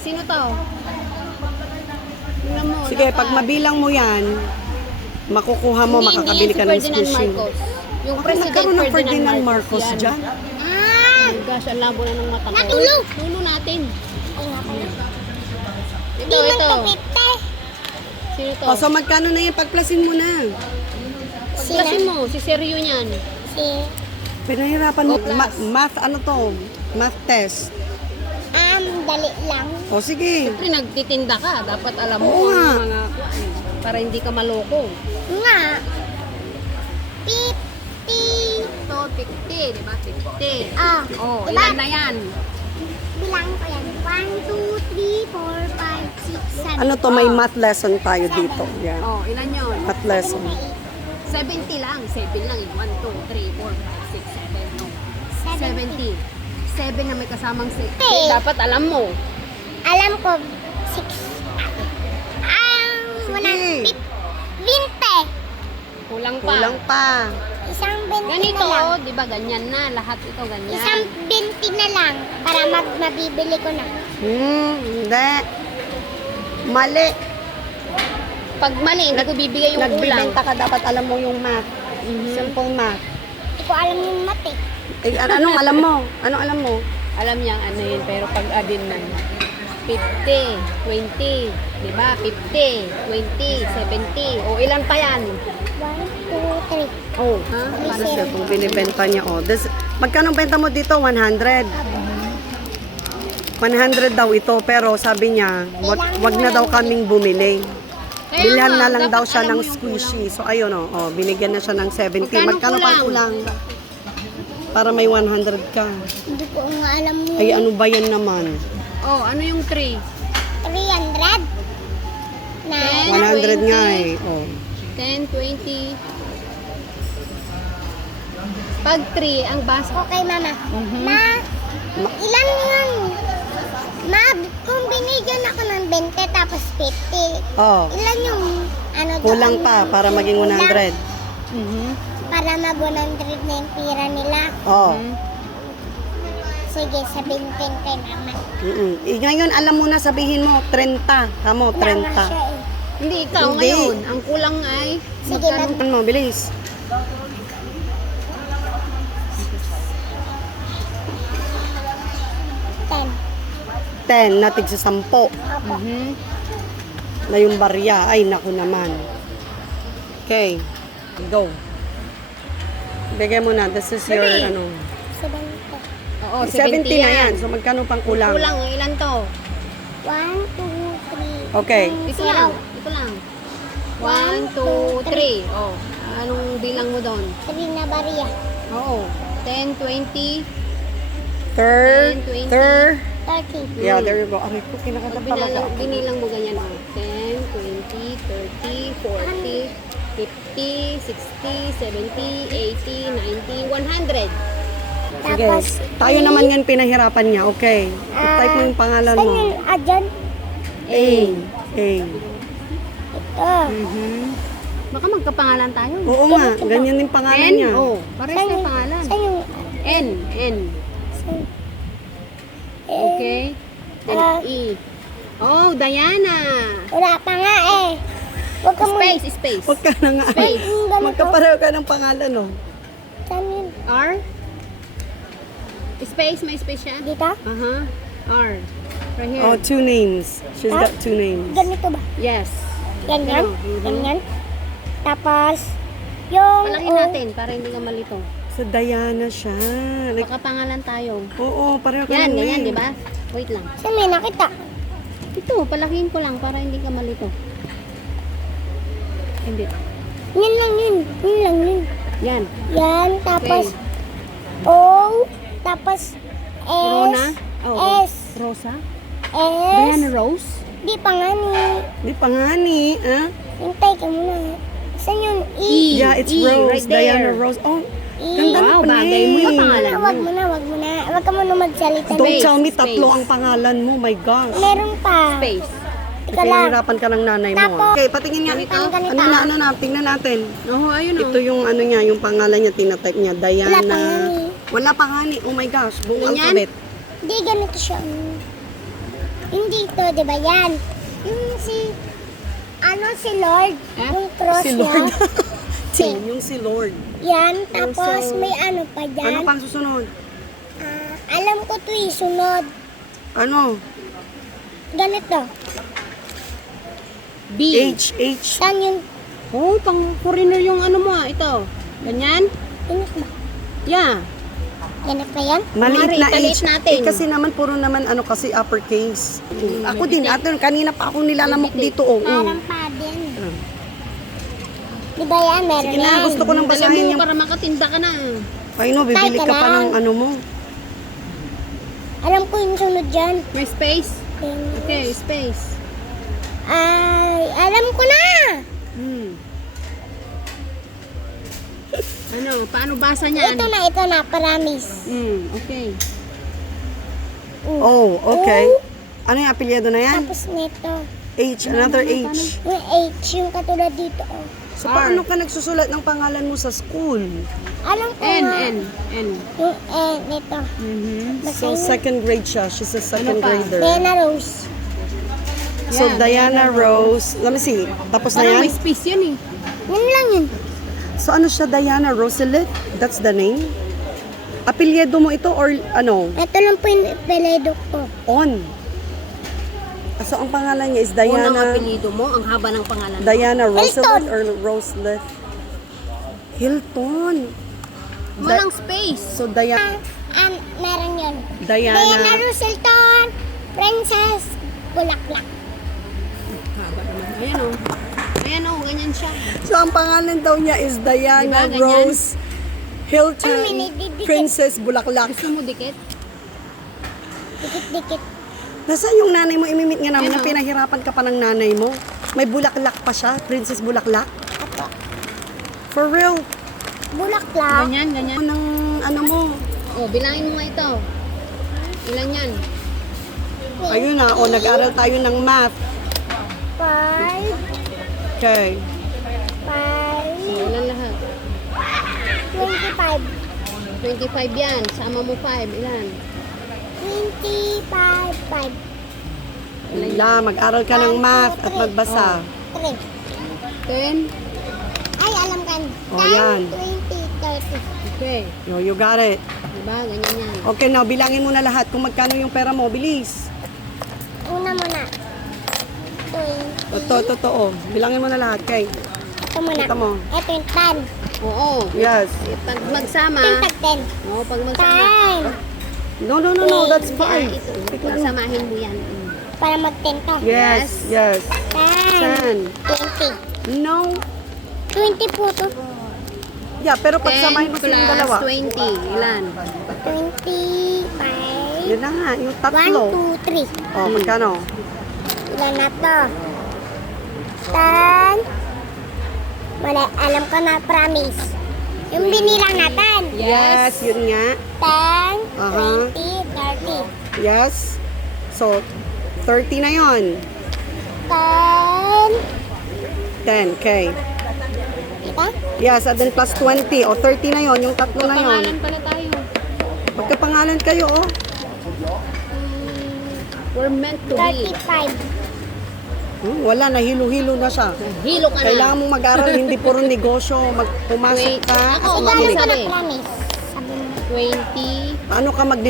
Sino to? Tingnan mo. Sige, pag mabilang mo yan, makukuha mo, makakabili ka ng Ferdinand squishy. Marcos. Yung Bakit President nagkaroon ng Ferdinand Marcos Marcos yan. dyan? Oh my gosh, ang labo na ng mata ko. Natulog! Tulo natin. Ay nga pala. Ito, ito. Sino to? O, so magkano na yan? Pagplasin mo na. Pagklasin mo, si Seryo niyan. Si, Pinahirapan mo. O, plus. Math, ano to? Math test. dali lang. O, sige. Siyempre, nagtitinda ka. Dapat alam mo Oo nga. ang mga para hindi ka maloko. Nga. 50. Ito, 50, di ba? 50. Ah, Oh, diba? ilan na yan? Bilang ko yan. 1, 2, 3, 4, 5, 6, 7. Ano to? May math lesson tayo dito. Yan. Oh, ilan yun? Math lesson. 70 lang. 7 lang. 1, 2, 3, 4, 5, 6, 7, no. 70. 7 na may kasamang 6. Okay. Dapat alam mo. Alam ko, 6. Wala. Sige. 20. Kulang pa. Kulang pa. Isang 20 Ganito, na lang. di ba? Ganyan na. Lahat ito ganyan. Isang 20 na lang para mabibili ko na. Hindi. Mali. Pag mali, hindi ko bibigay yung kulang. Nagbibenta ka, dapat alam mo yung math. Mhm. Simple math. Hindi ko alam yung mati. Anong alam mo? Anong alam mo? Alam niya ano yun, pero pag adin na 50, 20, di ba? 50, 20, 70. O ilan pa yan? 1, 2, 3. Oh, ha? Ano siya kung binibenta niya? Oh. Magkano benta mo dito? 100. 100 daw ito, pero sabi niya, wag na daw kaming bumili. Kaya Bilhan nga, na lang daw dapat siya alam ng mo yung squishy. So ayun oh, binigyan na siya ng 70. Magkano Magkano pa kulang? kulang? Para may 100 ka. Hindi ko nga alam yung Ay ano ba yan naman? Oh, ano yung 3? 300. Na, 100 nga eh. Oh. 10, 20. Pag 3, ang basa. okay, mama. Mhm. Ilan yun? Ma, kung binigyan ako ng 20 tapos 50, Oh. ilan yung ano Kulang doon? pa para maging 100. Mhm. Para mag 100 na yung pira nila. Oh. Mhm. Sige, sabihin ko kay mama. Ngayon alam mo na, sabihin mo 30. Tamo, Wala nga 30. siya eh. Hindi, ikaw Hindi. ngayon. Ang kulang ay Sige, magkano? Ano mo, bilis. 10 na tig sa 10 Mhm. na yung barya. Ay, naku naman. Okay. Go. Bigay mo na. This is your, Dali. ano. 70. Oo, 70 na yan. So, magkano pang kulang? Kulang, ilan to? 1, 2, 3. Okay. Ito lang, ito lang. 1, 2, 3. Oh, anong bilang mo doon? 3 na bariya. Oo. 10, 20. Third. 10, 20. Third. 30. Yeah, there you go. Aray ko, kinakagat talaga. Binilang mo ganyan. Oh. 10, 20, 30, 40, 50, 60, 70, 80, 90, 100. Sige. Tapos, Tayo naman yan pinahirapan niya. Okay. I-type mo yung pangalan saan mo. yung dyan? A. A. Ito. Mhm. Baka magkapangalan tayo. Oo nga. Ganyan yung pangalan N? niya. Oh, parehas Saan na yung, pangalan. saan yung, N. N. saan? Okay. Then Ah. E. Oh, Diana. Wala pa nga eh. Huwag ka muna. Space, space. Huwag ka na nga. Space. Yung ganito. Magkapareho ka ng pangalan, oh. Saan yun? R. Space, may space siya. Dito? Uh-huh. R. Right here. Oh, 2 names. She's Ah? got 2 names. Ganito ba? Yes. Ganyan? Mhm. Ganyan? Tapos, yung... Palakin natin para hindi ka malito. Sa Diana siya. Like, Baka pangalan tayo. oo, pareho ka Yan, ng ganyan, name. di ba? Wait lang. Saan may nakita? Ito, palakihin ko lang para hindi ka malito. Hindi. Yan lang yun. Yun lang yun. Yan. Yan, tapos O, tapos S, Rona? Oh, S, Rosa? S, Diana Rose? di pa nga ni. Di pa nga ni, ah? Hintay ka muna. Saan yung E? Yeah, it's E, Rose. right there. Diana Rose. Oh, E. ganda Wow, ng bagay mo yung name. pangalan mo. Wag mo na, wag mo na. Wag ka muna magsalita. Don't Space, tell me space. tatlo ang pangalan mo. My gosh. Meron pa. Space. Tika lang. Pinahirapan ka ng nanay mo. Tapos, ah. Okay, patingin nga. ganito? Ganito. Ano na, tingnan natin. Oh, ayun Ito yung ano niya, yung pangalan niya, tinatype niya. Diana. Wala pa nga ni. Wala pa nga ni. Oh my gosh, buong Ganyan? alphabet. Di, ganito siya. Hindi to, di ba yan? Yung si, si Lord. Yung cross Si niya. Lord. Yung si Lord. Yan, tapos so- may ano pa Ano dyan. pang susunod? Alam ko to sunod. Ano? Ganito. B. H. Tan yung, Oh, pang foreigner yung ano mo ito. Ganyan? init ba? Yeah. Ganit pa yan? Maliit Mari, na italit H. natin. Kasi naman, puro naman ano kasi uppercase. Ako din, kanina pa ako nilalamok dito. Oh. Parang pa din. Di ba yan? Meron Sige na, yan. gusto ko nang Dala basahin mo yung... para makatinda ka na. Ay no, bibili Tay, ka pa ka ng lang. ano mo. Alam ko yung sunod dyan. May space? Then, Okay, space. Ay, alam ko na! Ano, paano basa niyan? Ito na, promise. Okay. Oh, okay. Ano yung apelyido na yan? Tapos nito. H, another H. Yung H, yung katulad dito. Oh. So, paano ka nagsusulat ng pangalan mo sa school? Alam ko N, nga. N, N. Yung nito. So, second grade siya. She's a second pa? grader. Diana Rose. So, Yeah, Diana Rose. Let me see. Tapos na Parang yan? may space yan eh. Yun lang yun. So, ano siya? Diana Roselit? That's the name? Apelyido mo ito or ano? Ito lang po yung peledo ko. On. So, ang pangalan niya is Unang Diana... apelido mo, ang haba ng pangalan mo. Diana Roselit Hilton. or Roselit? Hilton. Walang space. So, Diana... Meron yun. Diana... Diana Roselton, Princess, Bulaklak. Haba naman. Ayan o. Ayan o, ganyan siya. So, ang pangalan daw niya is Diana Diba, ganyan? Rose Hilton, Ay, minididikit. Princess Bulaklak. Gusto mo dikit? Dikit-dikit. Nasaan yung nanay mo? Imimit nga namin Yan, na pinahirapan ka pa ng nanay mo. May bulaklak pa siya, Princess Bulaklak. Apo. For real. Bulaklak. Ganyan, ganyan. Ano ng ano mo? O, bilangin mo nga ito. Ilan yan? Ayun na, nag-aral tayo ng math. 5, Okay. 5, Ilan lahat? 25. 25 yan. Sama mo 5. Ilan? 25, 5. Wala, mag-aral ka ng math at magbasa. 3. 10. Ay, alam kan. Oh, yan. 10, 20, 30. Okay. You got it. Diba? Ganyan yan. Okay, now bilangin mo na lahat kung magkano yung pera mo. Bilis. Una muna. 20. Totoo. Bilangin mo na lahat, kay. Ito muna. Kita mo. Ito yung 10. Oo. Yes. Pag magsama. 10 tag 10. Oo, pag magsama. 10. No, that's fine. Ito, pagsamahin mo yan. Para mag-10 to. Yes. 10. 10. 20. No. 20 po to. Yeah, pero 10 pagsamahin mo silang plus dalawa. 20. Ilan? 25. Yun na nga, yung 1, tatlo. 2, 3. Oh, magkano? Ilan na to? 10. Wala, alam ko na, promise. Yung binilang natin. Yes, yun nga. 10, Aha. 20, 30. Yes. So, 30 na yon. 10. 10, okay. Ito? Yes, and then plus 20. O, 30 na yon, yung tatlo na yon. Pangalan pala tayo. Magkapangalan kayo, oh. We're meant to be. 35. Wala, nahilo-hilo na siya. Hilo ka na. Kailangan mong mag-aral, hindi puro negosyo. Pumasok Wait. ka. Ako, at Ikaw alam makinig. ko na Sabi. promise. Sabi mo. 20. Paano ka mag